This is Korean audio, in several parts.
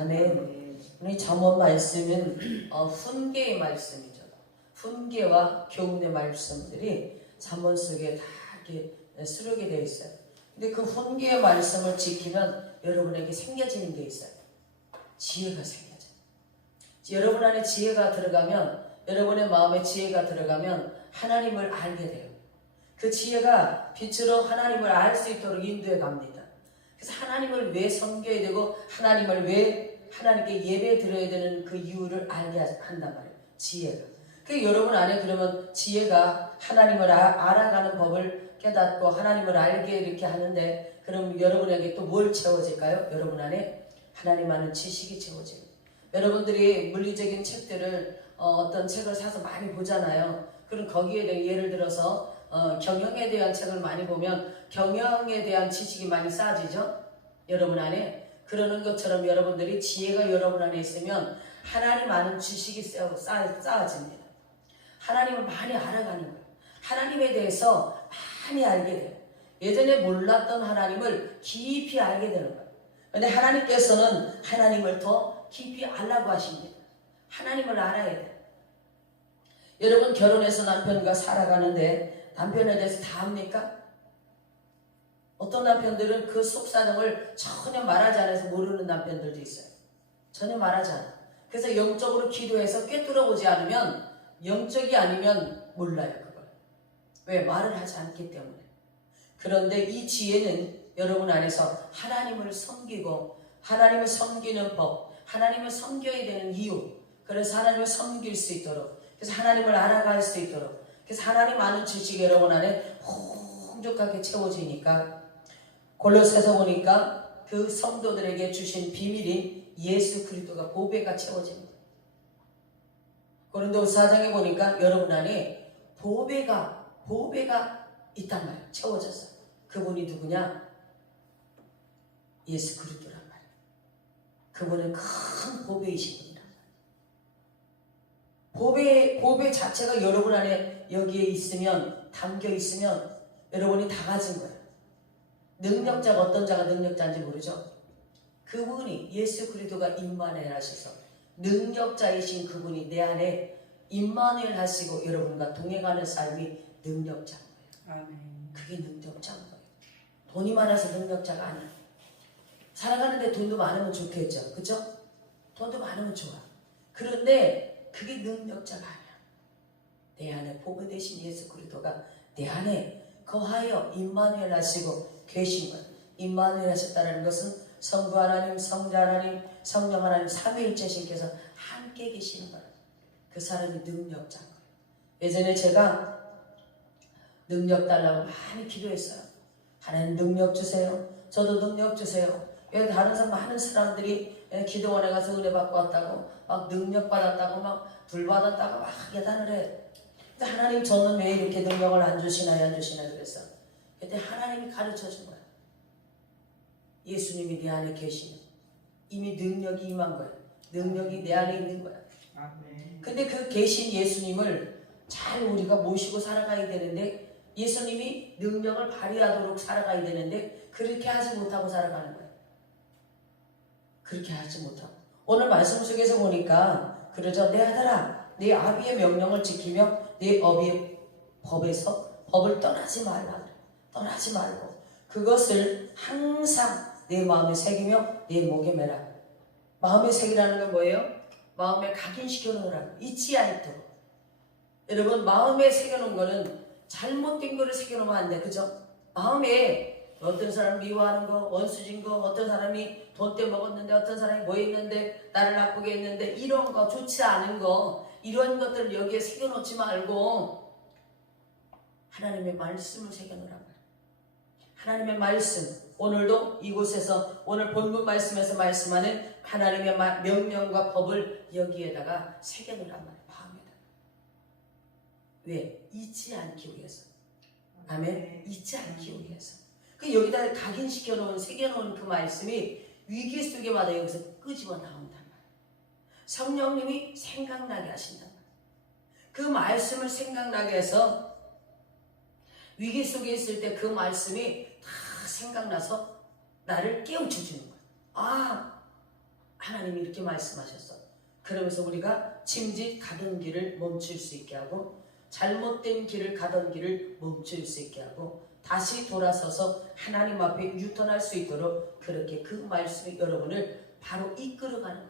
아멘. 우리 잠언 말씀은 훈계의 말씀이죠. 훈계와 교훈의 말씀들이 잠언 속에 다 이렇게 수록이 되어 있어요. 근데 그 훈계의 말씀을 지키면 여러분에게 생겨지는 게 있어요. 지혜가 생겨져요. 여러분 안에 지혜가 들어가면, 여러분의 마음에 지혜가 들어가면 하나님을 알게 돼요. 그 지혜가 빛으로 하나님을 알 수 있도록 인도해 갑니다. 그래서 하나님을 왜 섬겨야 되고 하나님을 왜 하나님께 예배 드려야 되는 그 이유를 알게 한단 말이에요. 지혜가. 그 여러분 안에 그러면 지혜가 하나님을 알아가는 법을 깨닫고 하나님을 알게 이렇게 하는데, 그럼 여러분에게 또 뭘 채워질까요? 여러분 안에 하나님 아는 지식이 채워집니다. 여러분들이 물리적인 책들을 어떤 책을 사서 많이 보잖아요. 그럼 거기에 대해 예를 들어서 경영에 대한 책을 많이 보면 경영에 대한 지식이 많이 쌓아지죠? 여러분 안에. 그러는 것처럼 여러분들이 지혜가 여러분 안에 있으면 하나님 아는 지식이 쌓아집니다. 하나님을 많이 알아가는 거예요. 하나님에 대해서 많이 알게 돼요. 예전에 몰랐던 하나님을 깊이 알게 되는 거예요. 그런데 하나님께서는 하나님을 더 깊이 알라고 하십니다. 하나님을 알아야 돼요. 여러분 결혼해서 남편과 살아가는데 남편에 대해서 다 압니까? 어떤 남편들은 그 속사정을 전혀 말하지 않아서 모르는 남편들도 있어요. 전혀 말하지 않아. 그래서 영적으로 기도해서 꿰뚫어보지 않으면, 영적이 아니면 몰라요, 그걸. 왜? 말을 하지 않기 때문에. 그런데 이 지혜는 여러분 안에서 하나님을 섬기고 하나님을 섬기는 법, 하나님을 섬겨야 되는 이유, 그래서 하나님을 섬길 수 있도록, 그래서 하나님을 알아갈 수 있도록, 그래서 하나님 아는 지식이 여러분 안에 풍족하게 채워지니까, 골로새서 보니까 그 성도들에게 주신 비밀인 예수 그리스도가 보배가 채워집니다. 고린도서 4장에 보니까 여러분 안에 보배가 있단 말이에요. 채워졌어요. 그분이 누구냐? 예수 그리스도란 말이에요. 그분은 큰 보배이신 분이란 말이에요. 보배 자체가 여러분 안에 여기에 있으면, 담겨 있으면 여러분이 다 가진 거예요. 능력자가 어떤 자가 능력자인지 모르죠? 그분이 예수 그리스도가 임마누엘 하셔서 능력자이신 그분이 내 안에 임마누엘 하시고 여러분과 동행하는 삶이 능력자인 거예요. 아멘. 그게 능력자인 거예요. 돈이 많아서 능력자가 아니에요. 살아가는데 돈도 많으면 좋겠죠. 그죠? 돈도 많으면 좋아. 그런데 그게 능력자가 아니야. 내 안에 보배 되신 예수 그리스도가 내 안에 거하여 임마누엘 하시고 계신 것. 임마누엘 하셨다는 것은 성부 하나님, 성자 하나님, 성령 하나님 삼위일체신께서 함께 계시는 거예요. 그 사람이 능력자인 거예요. 예전에 제가 능력 달라고 많이 기도했어요. 하나님 능력 주세요. 저도 능력 주세요. 여기 다른 사람, 많은 사람들이 기도원에 가서 은혜 받고 왔다고, 막 능력 받았다고, 막 불 받았다고 막 예단을 해. 근데 하나님 저는 왜 이렇게 능력을 안 주시나 그랬어. 그때 하나님이 가르쳐 준 거야. 예수님이 내 안에 계시는, 이미 능력이 임한 거야. 능력이 내 안에 있는 거야. 아멘. 근데 그 계신 예수님을 잘 우리가 모시고 살아가야 되는데, 예수님이 능력을 발휘하도록 살아가야 되는데 그렇게 하지 못하고 살아가는 거예요. 그렇게 하지 못하고. 오늘 말씀 속에서 보니까 그러죠. 내 아들아, 내 아비의 명령을 지키며 내 어비의 법에서 법을 떠나지 말라. 떠나지 말고 그것을 항상 내 마음에 새기며 내 목에 매라. 마음에 새기라는 건 뭐예요? 마음에 각인시켜 놓으라고. 잊지 않도록. 여러분 마음에 새겨놓은 거는 잘못된 거를 새겨놓으면 안 돼. 그죠? 마음에 어떤 사람 미워하는 거, 원수진 거, 어떤 사람이 돈 떼 먹었는데, 어떤 사람이 뭐 했는데, 나를 나쁘게 했는데, 이런 거, 좋지 않은 거, 이런 것들을 여기에 새겨놓지 말고 하나님의 말씀을 새겨놓으란 말이에요. 하나님의 말씀, 오늘도 이곳에서 오늘 본문 말씀에서 말씀하는 하나님의 명령과 법을 여기에다가 새겨놓으란 말이에요. 마음에다가. 왜? 잊지 않기 위해서. 아멘. 잊지 않기 위해서. 그 여기다 각인시켜 놓은, 새겨 놓은 그 말씀이 위기 속에마다 여기서 끄집어 나온단 말이에요. 성령님이 생각나게 하신단 말이에요. 그 말씀을 생각나게 해서 위기 속에 있을 때 그 말씀이 다 생각나서 나를 깨우쳐 주는 거예요. 아, 하나님이 이렇게 말씀하셨어. 그러면서 우리가 짐짓 가던 길을 멈출 수 있게 하고 잘못된 길을 가던 길을 멈출 수 있게 하고 다시 돌아서서 하나님 앞에 유턴할 수 있도록 그렇게 그 말씀이 여러분을 바로 이끌어가는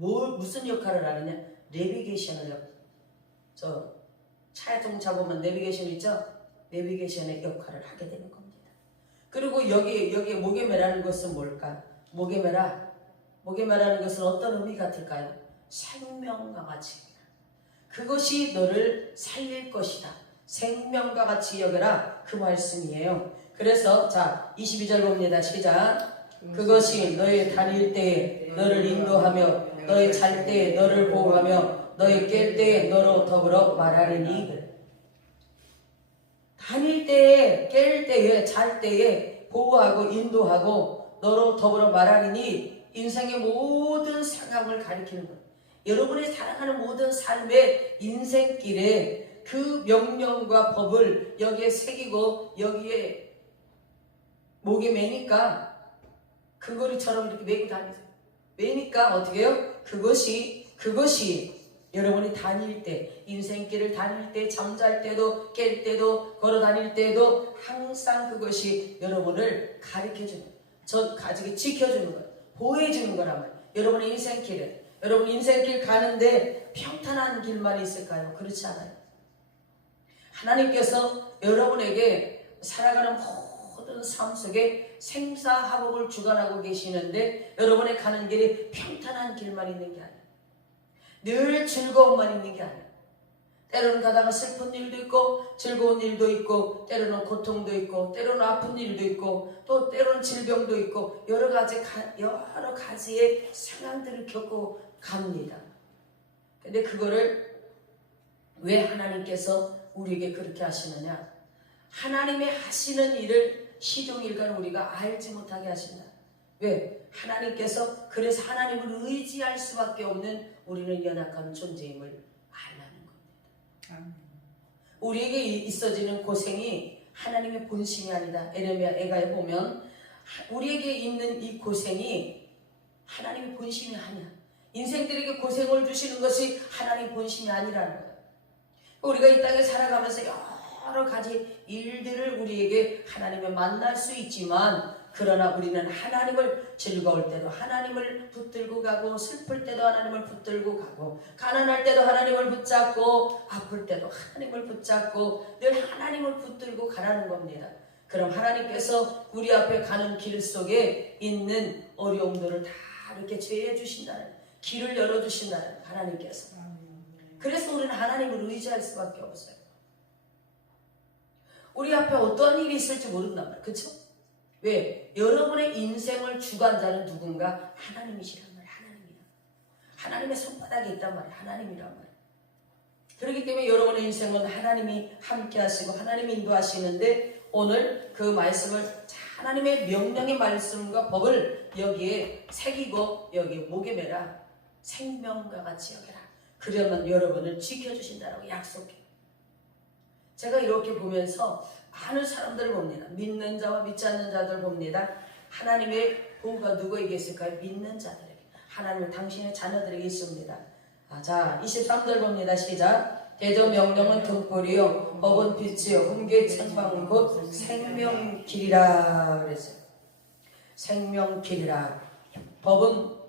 거예요. 무슨 역할을 하느냐? 내비게이션을 저 차종 잡으면 내비게이션 있죠? 내비게이션의 역할을 하게 되는 겁니다. 그리고 여기에 모게매라는 것은 뭘까? 모게매라는 것은 어떤 의미 같을까요? 생명과 같이 그것이 너를 살릴 것이다. 생명과 같이 여겨라. 그 말씀이에요. 그래서 자 22절 봅니다. 시작. 그것이 너의 다닐 때에 너를 인도하며 너의 잘 때에 너를 보호하며 너의 깰 때에 너로 더불어 말하리니. 다닐 때에 깰 때에 잘 때에 보호하고 인도하고 너로 더불어 말하리니 인생의 모든 상황을 가리키는 거예요. 여러분이 살아가는 모든 삶의 인생길에 그 명령과 법을 여기에 새기고 여기에 목에 매니까 근거리처럼 이렇게 메고 다니세요. 매니까 어떻게 해요? 그것이 여러분이 다닐 때, 인생길을 다닐 때, 잠잘 때도, 깰 때도, 걸어 다닐 때도 항상 그것이 여러분을 가르쳐주는 거예요. 지켜주는 거예요. 보호해주는 거란 말이에요. 여러분의 인생길에. 여러분 인생길 가는데 평탄한 길만 있을까요? 그렇지 않아요. 하나님께서 여러분에게 살아가는 모든 삶 속에 생사화복을 주관하고 계시는데 여러분의 가는 길이 평탄한 길만 있는 게 아니에요. 늘 즐거움만 있는 게 아니에요. 때로는 가다가 슬픈 일도 있고 즐거운 일도 있고 때로는 고통도 있고 때로는 아픈 일도 있고 또 때로는 질병도 있고 여러 가지의 상황들을 겪고 갑니다. 근데 그거를 왜 하나님께서 우리에게 그렇게 하시느냐? 하나님의 하시는 일을 시종일관 우리가 알지 못하게 하신다. 왜? 하나님께서 그래서 하나님을 의지할 수밖에 없는 우리는 연약한 존재임을 알라는 겁니다. 우리에게 있어지는 고생이 하나님의 본심이 아니다. 에레미야 애가에 보면 우리에게 있는 이 고생이 하나님의 본심이 아니야. 인생들에게 고생을 주시는 것이 하나님의 본심이 아니라는 거야. 우리가 이 땅에 살아가면서 여러 가지 일들을 우리에게 하나님을 만날 수 있지만 그러나 우리는 하나님을 즐거울 때도 하나님을 붙들고 가고 슬플 때도 하나님을 붙들고 가고 가난할 때도 하나님을 붙잡고 아플 때도 하나님을 붙잡고 늘 하나님을 붙들고 가라는 겁니다. 그럼 하나님께서 우리 앞에 가는 길 속에 있는 어려움들을 다 이렇게 제해해 주신다는 길을 열어주신다는 하나님께서. 그래서 우리는 하나님을 의지할 수밖에 없어요. 우리 앞에 어떠한 일이 있을지 모른단 말이에요. 그렇죠? 왜? 여러분의 인생을 주관자는 누군가? 하나님이시란 말이에요. 하나님의 손바닥에 있단 말이에요. 하나님이란 말이에요. 그렇기 때문에 여러분의 인생은 하나님이 함께 하시고 하나님이 인도하시는데 오늘 그 말씀을 하나님의 명령의 말씀과 법을 여기에 새기고 여기에 목에 매라. 생명과 같이 여겨라. 그러면 여러분을 지켜주신다라고 약속해요. 제가 이렇게 보면서 많은 사람들을 봅니다. 믿는 자와 믿지 않는 자들 봅니다. 하나님의 보호가 누구에게 있을까요? 믿는 자들에게. 하나님은 당신의 자녀들에게 있습니다. 자 23절 봅니다. 시작. 대저 명령은 등불이요 법은 빛이요 훈계 책망은 곧 생명길이라 그랬어요. 생명길이라. 법은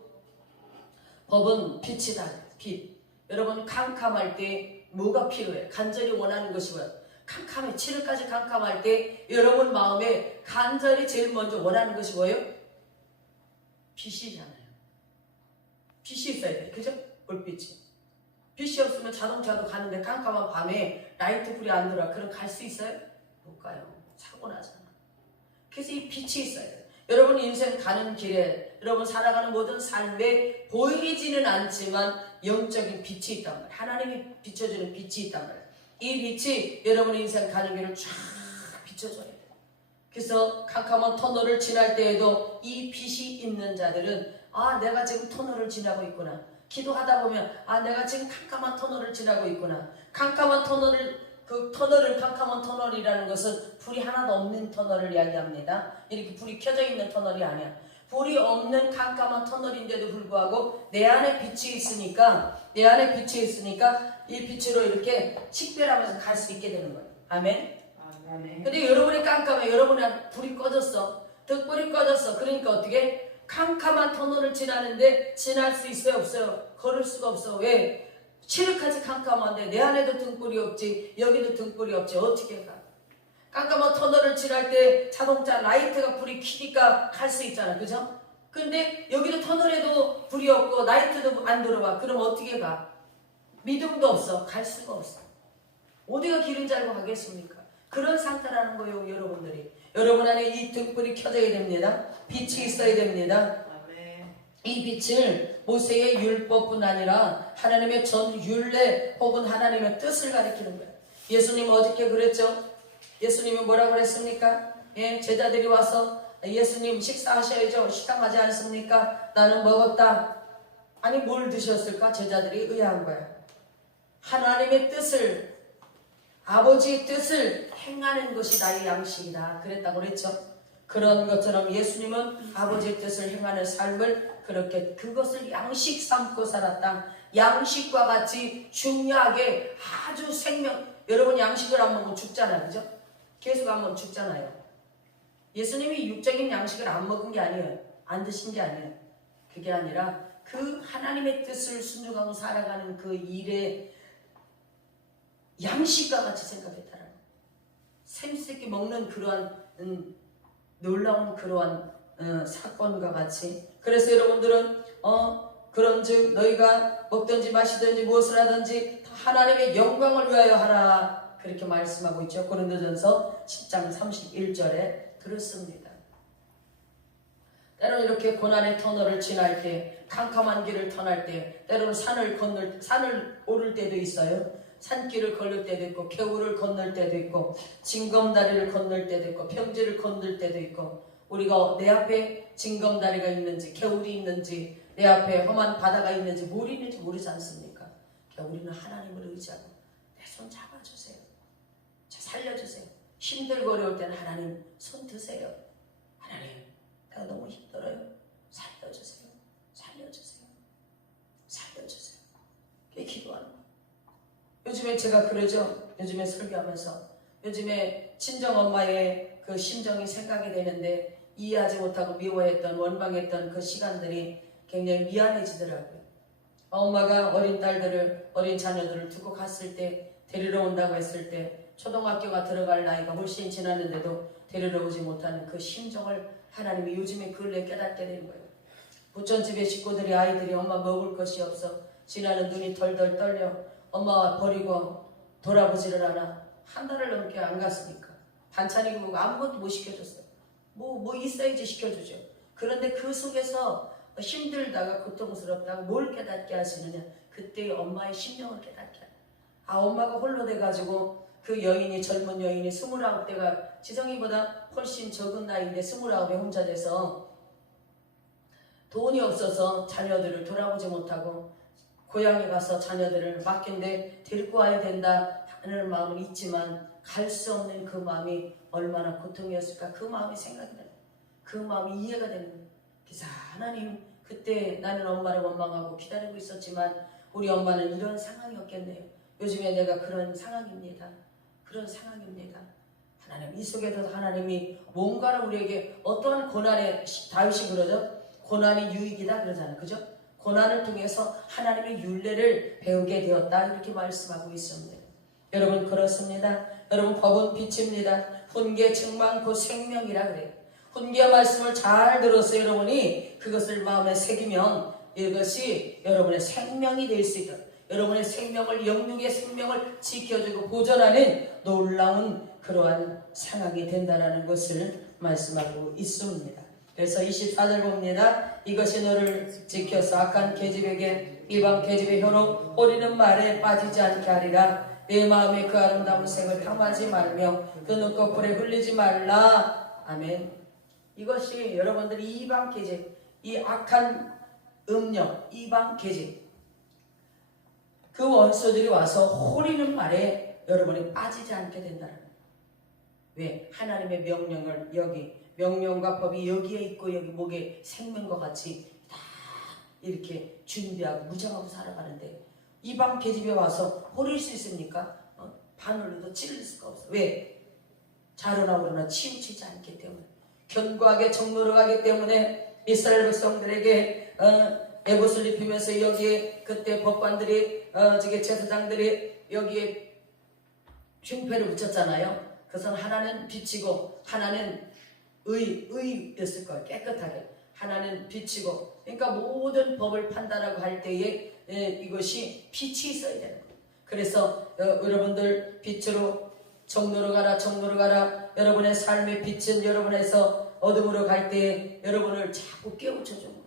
빛이다. 빛. 여러분 캄캄할 때 뭐가 필요해? 간절히 원하는 것이 뭐야? 캄캄해. 7월까지 캄캄할 때 여러분 마음에 간절히 제일 먼저 원하는 것이 뭐예요? 빛이잖아요. 빛이 있어야 돼. 그죠? 불빛이. 빛이 없으면 자동차도 가는데 캄캄한 밤에 라이트 불이 안 들어와. 그럼 갈 수 있어요? 못 가요. 사고 나잖아. 그래서 이 빛이 있어야 돼. 여러분 인생 가는 길에 여러분 살아가는 모든 삶에 보이지는 않지만 영적인 빛이 있단 말이에요. 하나님이 비춰주는 빛이 있단 말이에요. 이 빛이 여러분의 인생 가는 길을 쫙 비춰줘야 돼요. 그래서 캄캄한 터널을 지날 때에도 이 빛이 있는 자들은 내가 지금 터널을 지나고 있구나. 기도하다 보면 내가 지금 캄캄한 터널을 지나고 있구나. 캄캄한 터널이라는 것은 불이 하나도 없는 터널을 이야기합니다. 이렇게 불이 켜져 있는 터널이 아니야. 불이 없는 캄캄한 터널인데도 불구하고 내 안에 빛이 있으니까 이 빛으로 이렇게 식별하면서 갈 수 있게 되는 거예요. 아멘. 근데 여러분이 깜깜해. 여러분이 불이 꺼졌어. 등불이 꺼졌어. 그러니까 어떻게? 캄캄한 터널을 지나는데 지날 수 있어요? 없어요? 걸을 수가 없어. 왜? 칠흑하지 캄캄한데 내 안에도 등불이 없지, 여기도 등불이 없지. 어떻게 가? 깜깜한 터널을 지날 때 자동차 라이트가 불이 켜니까 갈 수 있잖아. 그죠? 근데 여기도 터널에도 불이 없고 라이트도 안 들어와. 그럼 어떻게 가? 믿음도 없어. 갈 수가 없어. 어디가 길을 잘 가겠습니까? 그런 상태라는 거예요, 여러분들이. 여러분 안에 이 등불이 켜져야 됩니다. 빛이 있어야 됩니다. 이 빛을 모세의 율법뿐 아니라 하나님의 전 율례 혹은 하나님의 뜻을 가리키는 거예요. 예수님은 어저께 그랬죠? 예수님은 뭐라고 그랬습니까? 예, 제자들이 와서 예수님 식사하셔야죠. 식당하지 않습니까? 나는 먹었다. 아니 뭘 드셨을까? 제자들이 의아한 거야. 하나님의 뜻을, 아버지의 뜻을 행하는 것이 나의 양식이다. 그랬다고 그랬죠. 그런 것처럼 예수님은 아버지의 뜻을 행하는 삶을 그렇게 그것을 양식 삼고 살았다. 양식과 같이 중요하게 아주 생명, 여러분 양식을 안 먹으면 죽잖아요. 그죠? 계속 안 먹으면 죽잖아요. 예수님이 육적인 양식을 안 먹은 게 아니에요. 안 드신 게 아니에요. 그게 아니라 그 하나님의 뜻을 순종하고 살아가는 그 일에 양식과 같이 생각했다는 거예요. 샘새끼 먹는 그러한 놀라운 그러한 사건과 같이. 그래서 여러분들은 그런즉 너희가 먹든지 마시든지 무엇을 하든지 하나님의 영광을 위하여 하라. 그렇게 말씀하고 있죠. 고린도전서 10장 31절에 그렇습니다. 때로는 이렇게 고난의 터널을 지날 때, 캄캄한 길을 터날 때, 때로는 산을 오를 때도 있어요. 산길을 걸을 때도 있고, 겨울을 건널 때도 있고, 징검다리를 건널 때도 있고, 평지를 건널 때도 있고, 우리가 내 앞에 징검다리가 있는지, 겨울이 있는지, 내 앞에 험한 바다가 있는지, 물이 있는지 모르지 않습니까? 우리는 하나님을 의지하고 내 손 잡아주세요. 살려주세요. 힘들고 어려울 때는 하나님 손 드세요. 하나님, 내가 너무 힘들어요. 살려주세요. 살려주세요. 살려주세요. 그게 기도하는 거예요. 요즘에 제가 그러죠. 요즘에 설교하면서 요즘에 친정엄마의 그 심정이 생각이 되는데 이해하지 못하고 미워했던 원망했던 그 시간들이 굉장히 미안해지더라고요. 엄마가 어린 딸들을, 어린 자녀들을 두고 갔을 때, 데리러 온다고 했을 때 초등학교가 들어갈 나이가 훨씬 지났는데도 데리러 오지 못하는 그 심정을 하나님이 요즘에 근래 깨닫게 되는 거예요. 부천집의 식구들이, 아이들이 엄마 먹을 것이 없어 지나는 눈이 덜덜 떨려 엄마와 버리고 돌아보지를 않아. 한 달을 넘게 안 갔으니까 반찬이고 뭐고 아무것도 못 시켜줬어요. 뭐 있어야지 시켜주죠. 그런데 그 속에서 힘들다가 고통스럽다가 뭘 깨닫게 하시느냐, 그때의 엄마의 심령을 깨닫게 하는. 엄마가 홀로 돼가지고 그 여인이, 젊은 여인이 29대가 지성이보다 훨씬 적은 나이인데 29에 혼자 돼서 돈이 없어서 자녀들을 돌아보지 못하고 고향에 가서 자녀들을 맡긴데 데리고 와야 된다 하는 마음은 있지만 갈 수 없는 그 마음이 얼마나 고통이었을까. 그 마음이 생각이 나요. 그 마음이 이해가 되는 거예요. 그래서 하나님, 그때 나는 엄마를 원망하고 기다리고 있었지만 우리 엄마는 이런 상황이었겠네요. 요즘에 내가 그런 상황입니다. 그런 상황입니다. 하나님, 이 속에서 하나님이 뭔가를 우리에게 어떠한 고난에, 다윗이 그러죠. 고난이 유익이다 그러잖아요. 그죠? 고난을 통해서 하나님의 율례를 배우게 되었다 이렇게 말씀하고 있습니다. 여러분 그렇습니다. 여러분 법은 빛입니다. 훈계 증망 곧 생명이라 그래요. 훈계의 말씀을 잘 들어서 여러분이 그것을 마음에 새기면 이것이 여러분의 생명이 될 수 있다. 여러분의 생명을, 영육의 생명을 지켜주고 보존하는 놀라운 그러한 상황이 된다는 것을 말씀하고 있습니다. 그래서 24절 봅니다. 이것이 너를 지켜서 악한 계집에게 이방 계집의 혀로 호리는 말에 빠지지 않게 하리라. 내 마음에 그 아름다운 색을 탐하지 말며 그 눈꺼풀에 흘리지 말라. 아멘. 이것이 여러분들이 이방 계집, 이 악한 음력, 이방 계집, 그 원수들이 와서 호리는 말에 여러분이 빠지지 않게 된다는 거예요. 왜? 하나님의 명령을, 여기 명령과 법이 여기에 있고 여기 목에 생명과 같이 다 이렇게 준비하고 무장하고 살아가는데 이방 계집에 와서 버릴 수 있습니까? 바늘로도 찔릴 수가 없어. 왜? 자르나 오르나 치우치지 않기 때문에, 견고하게 정로로 가기 때문에 이스라엘 백성들에게 에봇을 입히면서 여기에 그때 법관들이 제사장들이 여기에 흉패를 붙였잖아요. 그것은 하나는 빛이고 하나는 의였을 거예요. 깨끗하게. 하나는 빛이고, 그러니까 모든 법을 판단하고 할 때에 이것이 빛이 있어야 되는 거예요. 그래서 여러분들 빛으로 정로로 가라, 정로로 가라. 여러분의 삶의 빛은 여러분에서 어둠으로 갈 때에 여러분을 자꾸 깨우쳐주는 거예요.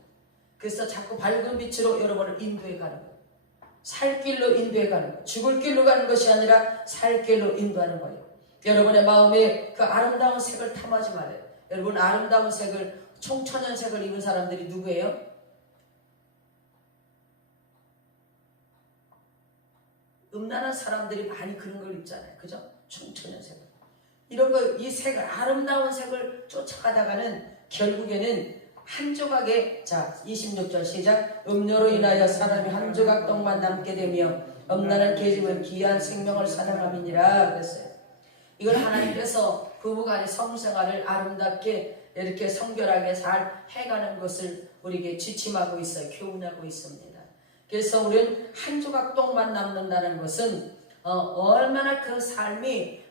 그래서 자꾸 밝은 빛으로 여러분을 인도해 가는 거예요. 살 길로 인도해 가는 거예요. 죽을 길로 가는 것이 아니라 살 길로 인도하는 거예요. 여러분의 마음에 그 아름다운 색을 탐하지 말아요. 여러분, 아름다운 색을, 청천연색을 입은 사람들이 누구예요? 음란한 사람들이 많이 그런 걸 입잖아요. 그죠? 청천연색. 이런 거, 이 색을, 아름다운 색을 쫓아가다가는 결국에는 한 조각의, 자 26절 시작. 음료로 인하여 사람이 한 조각 떡만 남게 되며 음란한 계집은 귀한 생명을 사랑함이니라 그랬어요. 이걸 하나님께서 부부간의 성생활을 아름답게 이렇게 성결하게 잘 해가는 것을 우리에게 지침하고 있어요. 교훈하고 있습니다. 그래서 우리는 한 조각 떡만 남는다는 것은 얼마나 그 삶이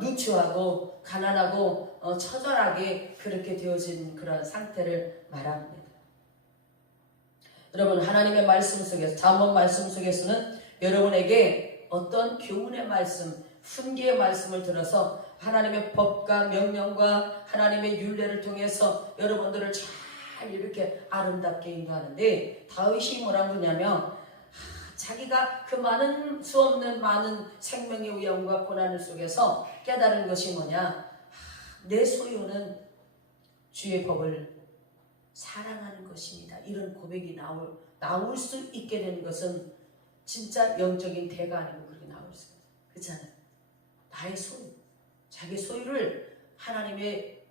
누추하고 가난하고 처절하게 그렇게 되어진 그런 상태를 말합니다. 여러분, 하나님의 말씀 속에서, 잠언 말씀 속에서는 여러분에게 어떤 교훈의 말씀, 훈계의 말씀을 들어서 하나님의 법과 명령과 하나님의 율례를 통해서 여러분들을 잘 이렇게 아름답게 인도하는데, 다윗이 뭐라고 하냐면 자기가 그 많은 수 없는 많은 생명의 위험과 고난 속에서 깨달은 것이 뭐냐, 내 소유는 주의 법을 사랑하는 것입니다. 이런 고백이 나올 수 있게 되는 것은 진짜 영적인 대가 아니고 그렇게 나올 수 있어요. 그렇잖아요. 나의 소유, 자기 소유를 하나님의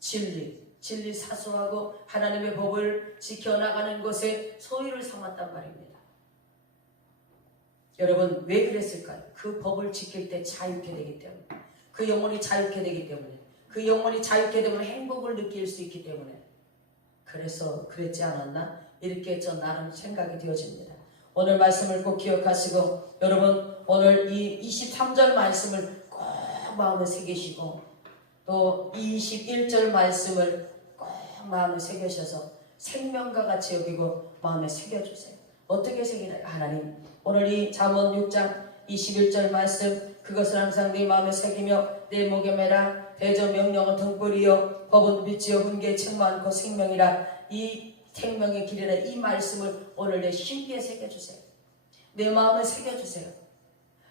진리 사수하고 하나님의 법을 지켜나가는 것에 소유를 삼았단 말입니다. 여러분, 왜 그랬을까요? 그 법을 지킬 때 자유케 되기 때문에, 그 영혼이 자유케 되기 때문에, 그 영혼이 자유케 되면 행복을 느낄 수 있기 때문에, 그래서 그랬지 않았나? 이렇게 저 나름 생각이 되어집니다. 오늘 말씀을 꼭 기억하시고, 여러분 오늘 이 23절 말씀을 꼭 마음에 새기시고, 또 21절 말씀을 꼭 마음에 새기셔서 생명과 같이 여기고 마음에 새겨주세요. 어떻게 새기나요? 하나님, 오늘 이 잠언 6장 21절 말씀, 그것을 항상 네 마음에 새기며 내 목에 매라. 대저 명령은 등불이요 법은 빛이요 훈계의 책 많고 생명이라. 이 생명의 길이라. 이 말씀을 오늘 내 심기에 새겨주세요. 내 마음에 새겨주세요.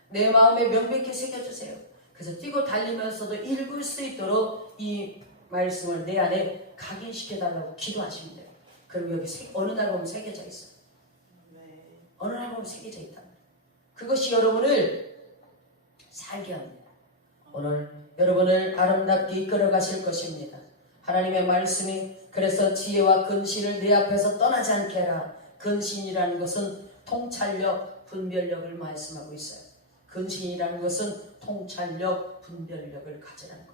내 마음에 명백히 새겨주세요. 그래서 뛰고 달리면서도 읽을 수 있도록 이 말씀을 내 안에 각인시켜달라고 기도하시면 돼요. 그럼 여기 어느 날 보면 새겨져 있어요. 어느 날 보면 새겨져 있단 말이에요. 그것이 여러분을 살게 합니다. 오늘 여러분을 아름답게 이끌어 가실 것입니다. 하나님의 말씀이 그래서 지혜와 근신을 내 앞에서 떠나지 않게 해라. 근신이라는 것은 통찰력, 분별력을 말씀하고 있어요. 근신이라는 것은 통찰력, 분별력을 가지라는 것.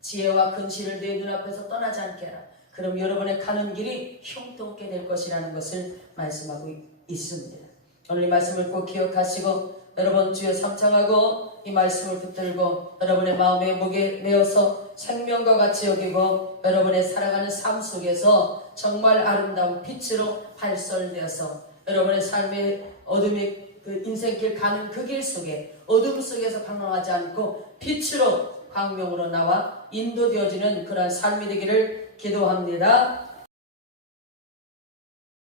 지혜와 근신을 내 눈앞에서 떠나지 않게 해라. 그럼 여러분의 가는 길이 형통하게 될 것이라는 것을 말씀하고 있습니다. 오늘 이 말씀을 꼭 기억하시고, 여러분 주여 삼창하고 이 말씀을 붙들고 여러분의 마음에 목에 메어서 생명과 같이 여기고, 여러분의 살아가는 삶 속에서 정말 아름다운 빛으로 발설되어서 여러분의 삶의 어둠의 그 인생길 가는 그 길 속에 어둠 속에서 방황하지 않고 빛으로 광명으로 나와 인도되어지는 그런 삶이 되기를 기도합니다.